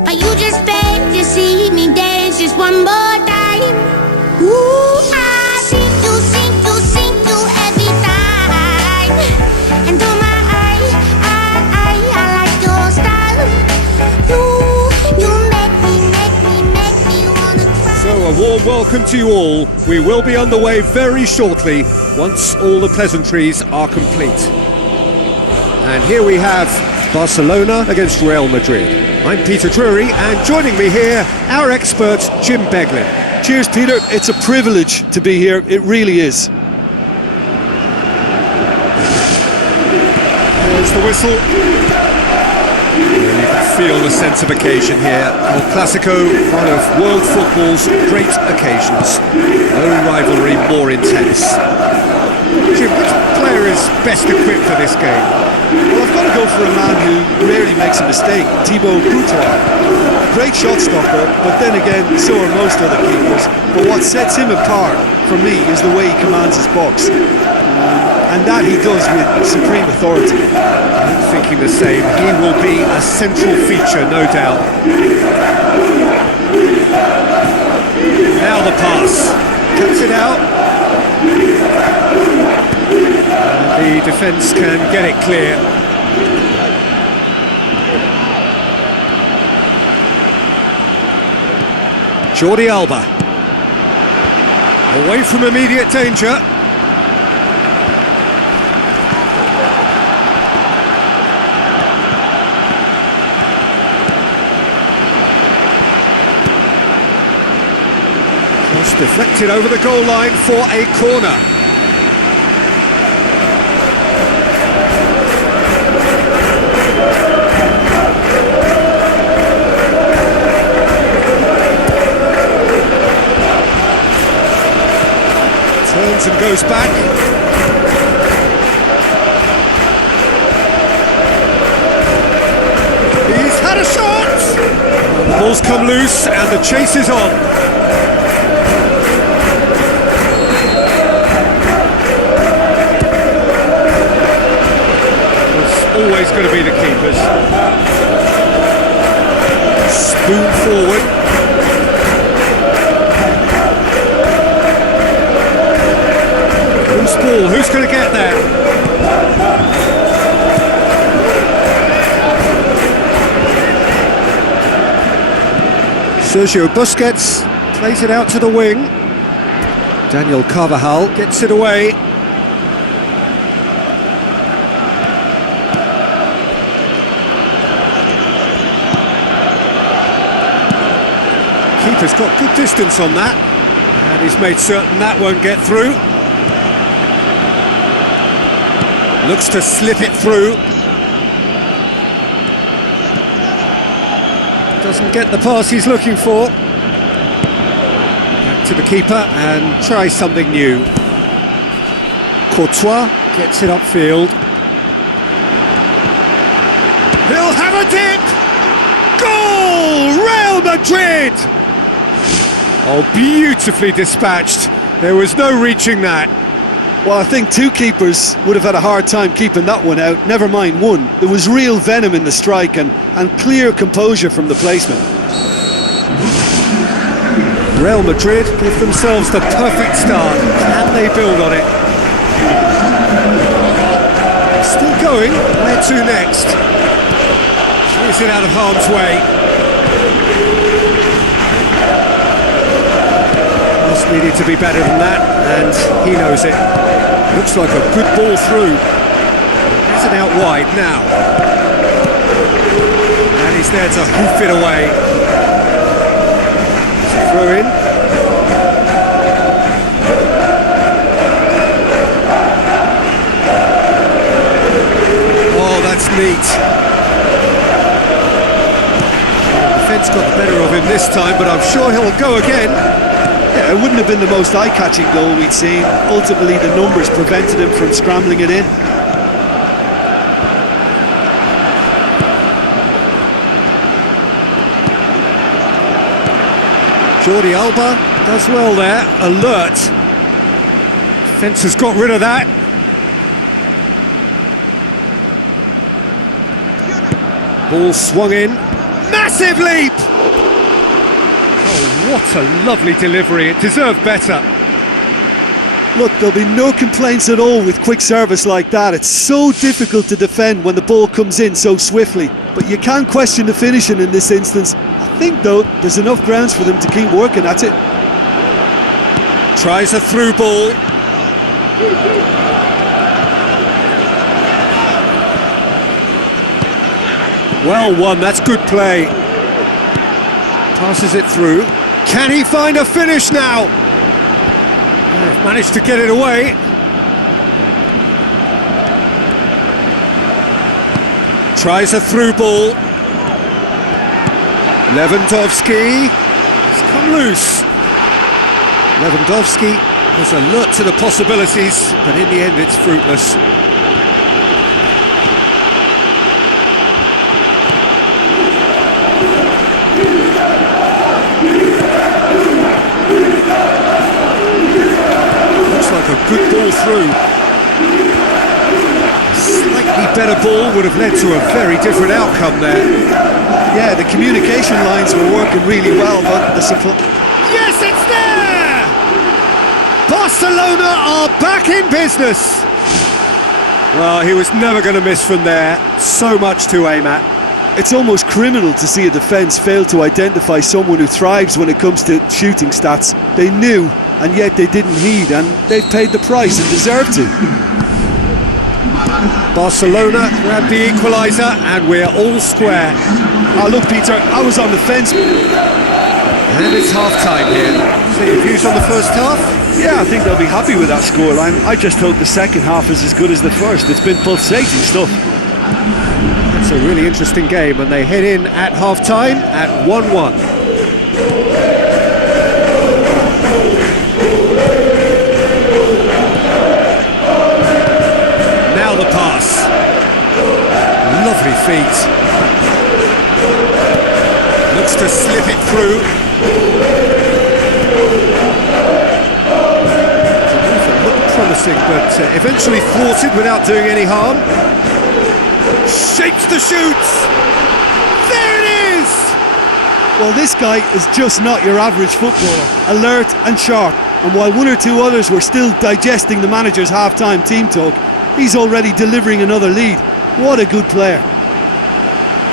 but you just beg to see me dance just one more time. Ooh, I sing you every time. And oh my, I like your style. You make me wanna cry. So a warm welcome to you all. We will be on the way very shortly, once all the pleasantries are complete. And here we have Barcelona against Real Madrid. I'm Peter Drury, and joining me here, our expert, Jim Beglin. Cheers, Peter. It's a privilege to be here. It really is. There's the whistle. You can feel the sense of occasion here. El Clasico, one of world football's great occasions. No rivalry more intense. Jim, which player is best equipped for this game? Well, I've got to go for a man who rarely makes a mistake, Thibaut Courtois. A great shot stopper, but then again, so are most other keepers. But what sets him apart, for me, is the way he commands his box. And that he does with supreme authority. I'm thinking the same. He will be a central feature, no doubt. Now the pass. Cuts it out. The defence can get it clear. Jordi Alba. Away from immediate danger. Cross deflected over the goal line for a corner. Turns and goes back. He's had a shot! The ball's come loose and the chase is on. It's always going to be the keepers. Spoon forward. Ball. Who's going to get there? Sergio Busquets plays it out to the wing. Daniel Carvajal gets it away. Keeper's got good distance on that, and he's made certain that won't get through. Looks to slip it through. Doesn't get the pass he's looking for. Back to the keeper and try something new. Courtois gets it upfield. He'll have a dip! Goal! Real Madrid! Oh, beautifully dispatched. There was no reaching that. Well, I think two keepers would have had a hard time keeping that one out, never mind one. There was real venom in the strike and clear composure from the placement. Real Madrid give themselves the perfect start. Can they build on it? Still going. Where to next? Is it out of harm's way? Pass needed to be better than that, and he knows it. Looks like a good ball through. Has it out wide now. And he's there to hoof it away. Throw in. Oh, that's neat. The defence got the better of him this time, but I'm sure he'll go again. Yeah, it wouldn't have been the most eye-catching goal we'd seen. Ultimately, the numbers prevented him from scrambling it in. Jordi Alba does well there, alert. Fence has got rid of that. Ball swung in. Massive leap! Oh, what a lovely delivery. It deserved better. Look, there'll be no complaints at all with quick service like that. It's so difficult to defend when the ball comes in so swiftly. But you can't question the finishing in this instance. I think, though, there's enough grounds for them to keep working at it. Tries a through ball. Well won, that's good play. Passes it through. Can he find a finish now? They've managed to get it away. Tries a through ball. Lewandowski. It's come loose. Lewandowski was alert to the possibilities, but in the end it's fruitless. A good ball through. A slightly better ball would have led to a very different outcome there. Yeah, the communication lines were working really well, but the supply... Yes, it's there! Barcelona are back in business! Well, he was never going to miss from there. So much to aim at. It's almost criminal to see a defence fail to identify someone who thrives when it comes to shooting stats. They knew, and yet they didn't heed, and they've paid the price and deserve to. Barcelona grabbed the equaliser, and we're all square. Oh, look, Peter, I was on the fence. And it's half-time here. So your views on the first half? Yeah, I think they'll be happy with that scoreline. I just hope the second half is as good as the first. It's been pulsating stuff. It's a really interesting game, and they head in at half-time at 1-1. Now the pass. Lovely feet. Looks to slip it through. It looked promising, but eventually thwarted without doing any harm. Shapes the shoots. There it is! Well, this guy is just not your average footballer. Alert and sharp. And while one or two others were still digesting the manager's half-time team talk, he's already delivering another lead. What a good player.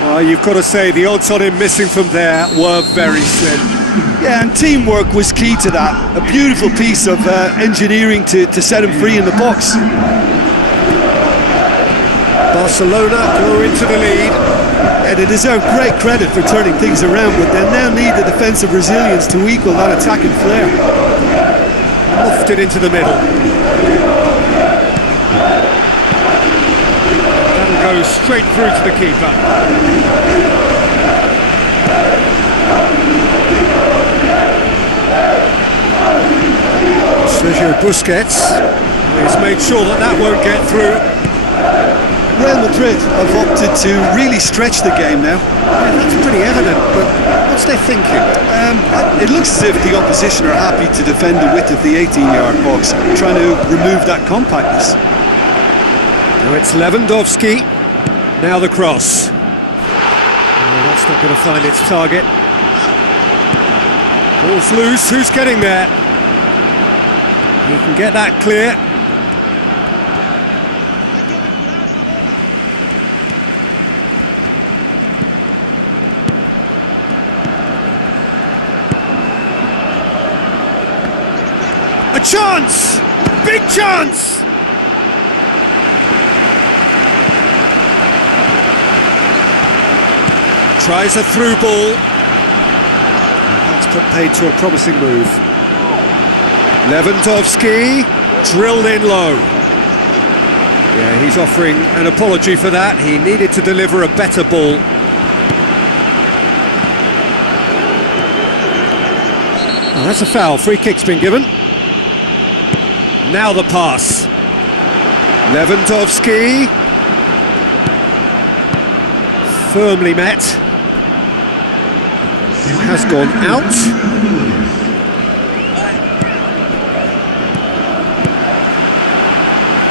Well, you've got to say the odds on him missing from there were very slim. Yeah, and teamwork was key to that. A beautiful piece of engineering to set him free in the box. Barcelona go into the lead. Yeah, they deserve great credit for turning things around, but they now need the defensive resilience to equal that attacking flair. Lofted into the middle. That'll go straight through to the keeper. Sergio Busquets has made sure that won't get through. Real Madrid have opted to really stretch the game now. Yeah, that's pretty evident, but what's they thinking? It looks as if the opposition are happy to defend the width of the 18-yard box, trying to remove that compactness. Now it's Lewandowski. Now the cross. Oh, that's not going to find its target. Ball's loose. Who's getting there? He can get that clear. A chance! Big chance! Tries a through ball. That's put paid to a promising move. Lewandowski drilled in low. Yeah, he's offering an apology for that. He needed to deliver a better ball. Oh, that's a foul. Free kick's been given. Now the pass. Lewandowski. Firmly met. Has gone out.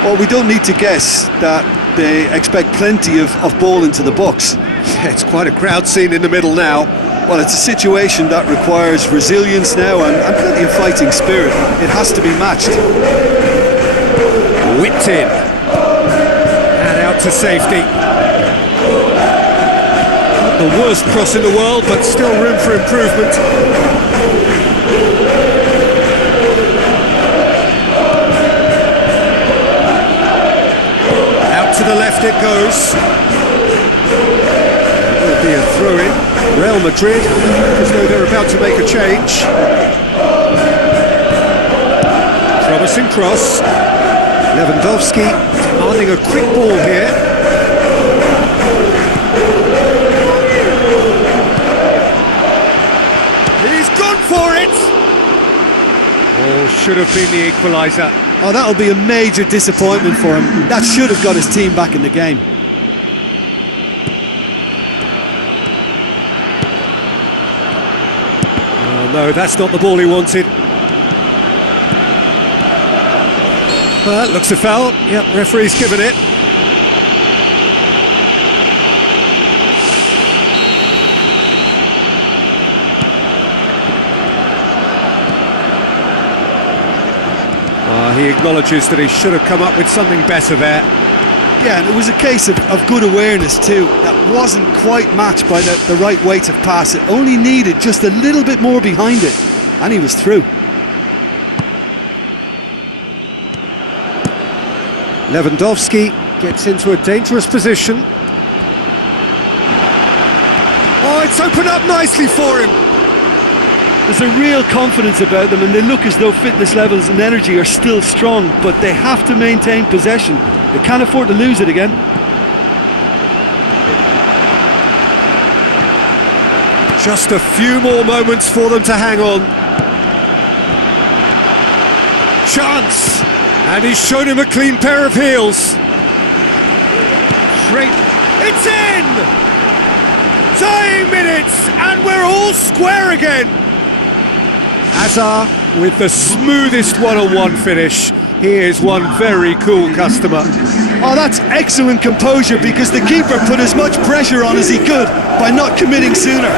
Well, we don't need to guess that they expect plenty of ball into the box. Yeah, it's quite a crowd scene in the middle now. Well, it's a situation that requires resilience now and plenty of fighting spirit. It has to be matched. Whipped in. And out to safety. Not the worst cross in the world, but still room for improvement. Out to the left it goes. Will be a throw-in. Real Madrid, as though they're about to make a change. Promising cross. Lewandowski demanding a quick ball here. He's gone for it! Oh, should have been the equaliser. Oh, that'll be a major disappointment for him. That should have got his team back in the game. No, that's not the ball he wanted. Well, looks a foul. Yep, referee's given it. He acknowledges that he should have come up with something better there. Yeah, and it was a case of good awareness too. That wasn't quite matched by the right weight of pass. It only needed just a little bit more behind it, and he was through. Lewandowski gets into a dangerous position. Oh, it's opened up nicely for him. There's a real confidence about them, and they look as though fitness levels and energy are still strong, but they have to maintain possession. They can't afford to lose it again. Just a few more moments for them to hang on. Chance! And he's shown him a clean pair of heels. Great. It's in! Dying minutes, and we're all square again. Hazard with the smoothest one-on-one finish. He is one very cool customer. Oh, that's excellent composure, because the keeper put as much pressure on as he could by not committing sooner.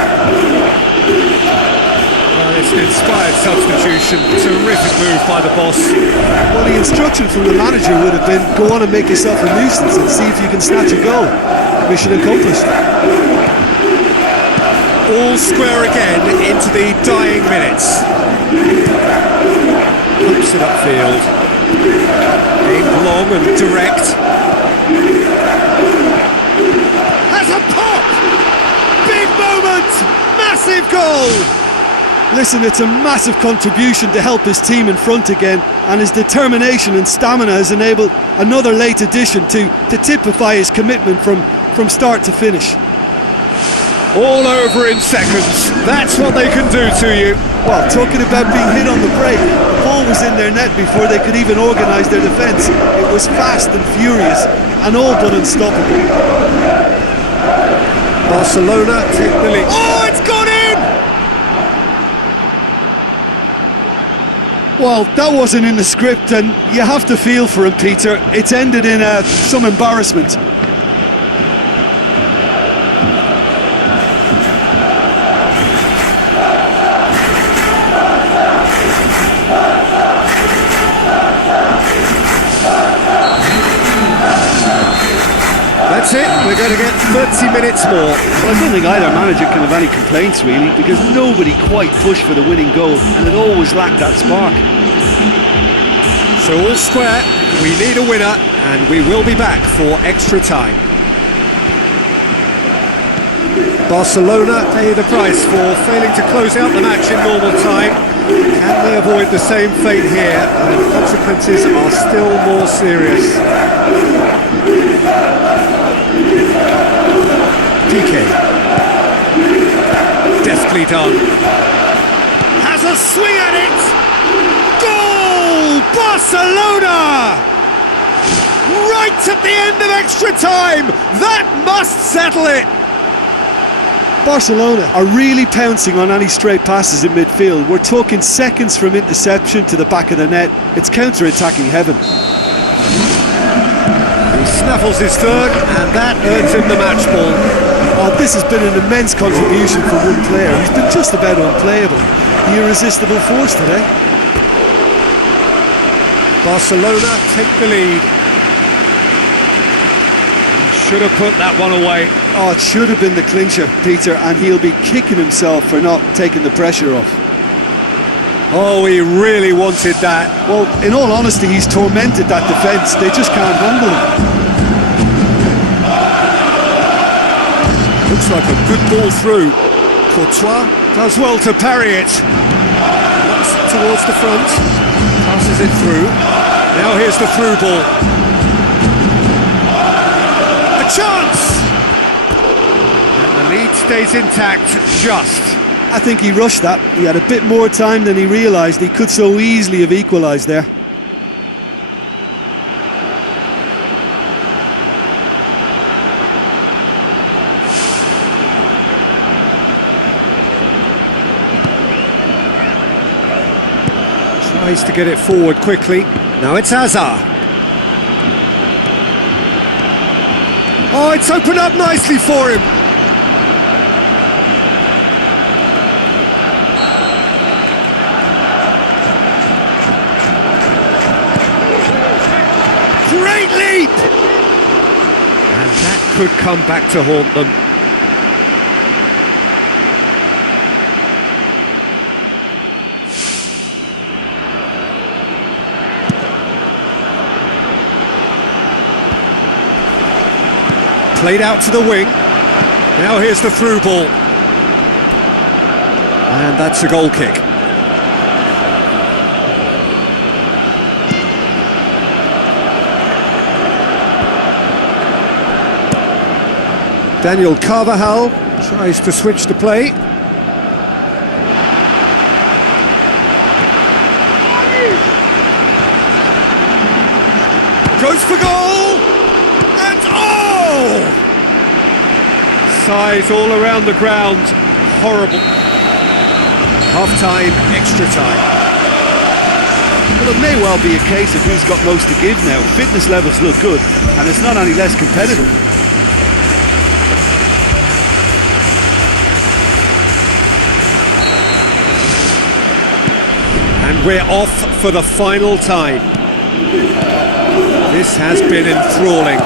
Well, it's an inspired substitution. Terrific move by the boss. Well, the instruction from the manager would have been, go on and make yourself a nuisance and see if you can snatch a goal. Mission accomplished. All square again into the dying minutes. Pumps it upfield. Aimed long and direct. Has a pop! Big moment! Massive goal! Listen, it's a massive contribution to help his team in front again, and his determination and stamina has enabled another late addition to typify his commitment from start to finish. All over in seconds. That's what they can do to you. Well, talking about being hit on the break, the ball was in their net before they could even organise their defence. It was fast and furious, and all but unstoppable. Barcelona take the lead. Oh, it's gone in! Well, that wasn't in the script, and you have to feel for him, Peter. It's ended in some embarrassment. That's it, we're going to get 30 minutes more. Well, I don't think either manager can have any complaints, really, because nobody quite pushed for the winning goal, and it always lacked that spark. So all square, we need a winner, and we will be back for extra time. Barcelona pay the price for failing to close out the match in normal time. Can they avoid the same fate here? And the consequences are still more serious. PK. Deftly done. Has a swing at it! Goal! Barcelona! Right at the end of extra time! That must settle it! Barcelona are really pouncing on any stray passes in midfield. We're talking seconds from interception to the back of the net. It's counter-attacking heaven. He snaffles his third, and that earns him the match ball. Oh, this has been an immense contribution from one player. He's been just about unplayable. The irresistible force today. Barcelona take the lead. Should have put that one away. Oh, it should have been the clincher, Peter, and he'll be kicking himself for not taking the pressure off. Oh, he really wanted that. Well, in all honesty, he's tormented that defence. They just can't handle him. Looks like a good ball through. Courtois does well to parry it. Looks towards the front. Passes it through. Now here's the through ball. A chance! And the lead stays intact, just. I think he rushed that. He had a bit more time than he realised. He could so easily have equalised there. Tries to get it forward quickly. Now it's Hazard. Oh, it's opened up nicely for him. Great leap! And that could come back to haunt them. Played out to the wing. Now here's the through ball. And that's a goal kick. Daniel Carvajal tries to switch the play. Goes for goal! And oh! Size all around the ground. Horrible. Half-time, extra time. Well, it may well be a case of who's got most to give now. Fitness levels look good, and it's not any less competitive. And we're off for the final time. This has been enthralling.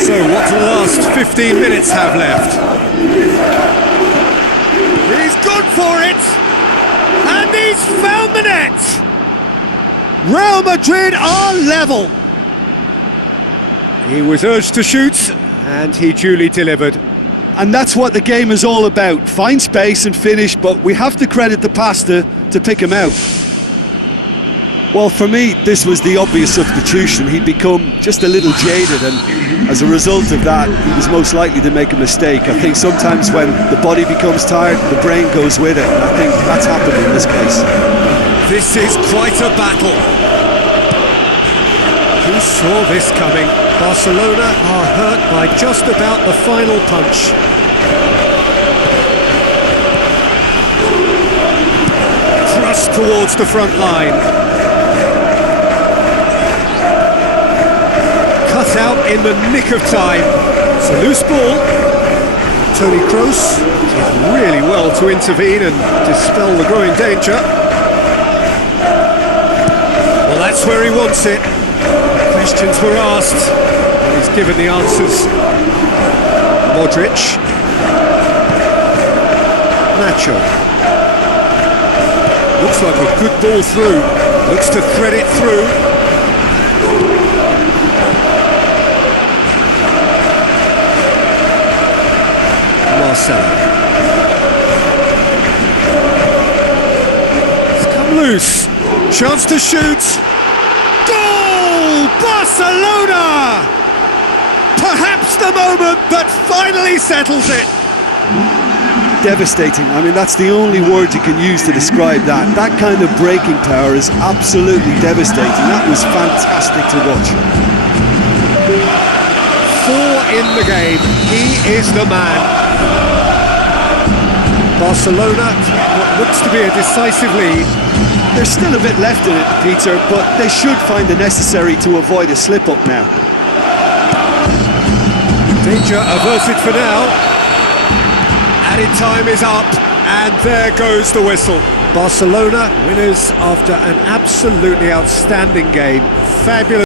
So what do the last 15 minutes have left? He's gone for it! And he's found the net! Real Madrid are level! He was urged to shoot, and he duly delivered. And that's what the game is all about. Find space and finish, but we have to credit the pasta to pick him out. Well, for me, this was the obvious substitution. He'd become just a little jaded, and as a result of that, he was most likely to make a mistake. I think sometimes when the body becomes tired, the brain goes with it, and I think that's happened in this case. This is quite a battle. Who saw this coming? Barcelona are hurt by just about the final punch. Thrust towards the front line. Cut out in the nick of time. It's a loose ball. Toni Kroos did really well to intervene and dispel the growing danger. Well, that's where he wants it. Questions were asked, and he's given the answers. Modric. Nacho. Looks like a good ball through. Looks to thread it through. It's come loose. Chance to shoot. Goal! Barcelona! Perhaps the moment that finally settles it. Devastating. I mean, that's the only word you can use to describe that. That kind of breaking power is absolutely devastating. That was fantastic to watch. 4 in the game. He is the man. Barcelona, what looks to be a decisive lead. There's still a bit left in it, Peter, but they should find the necessary to avoid a slip-up now. Danger averted for now. Added time is up, and there goes the whistle. Barcelona winners after an absolutely outstanding game. Fabulous.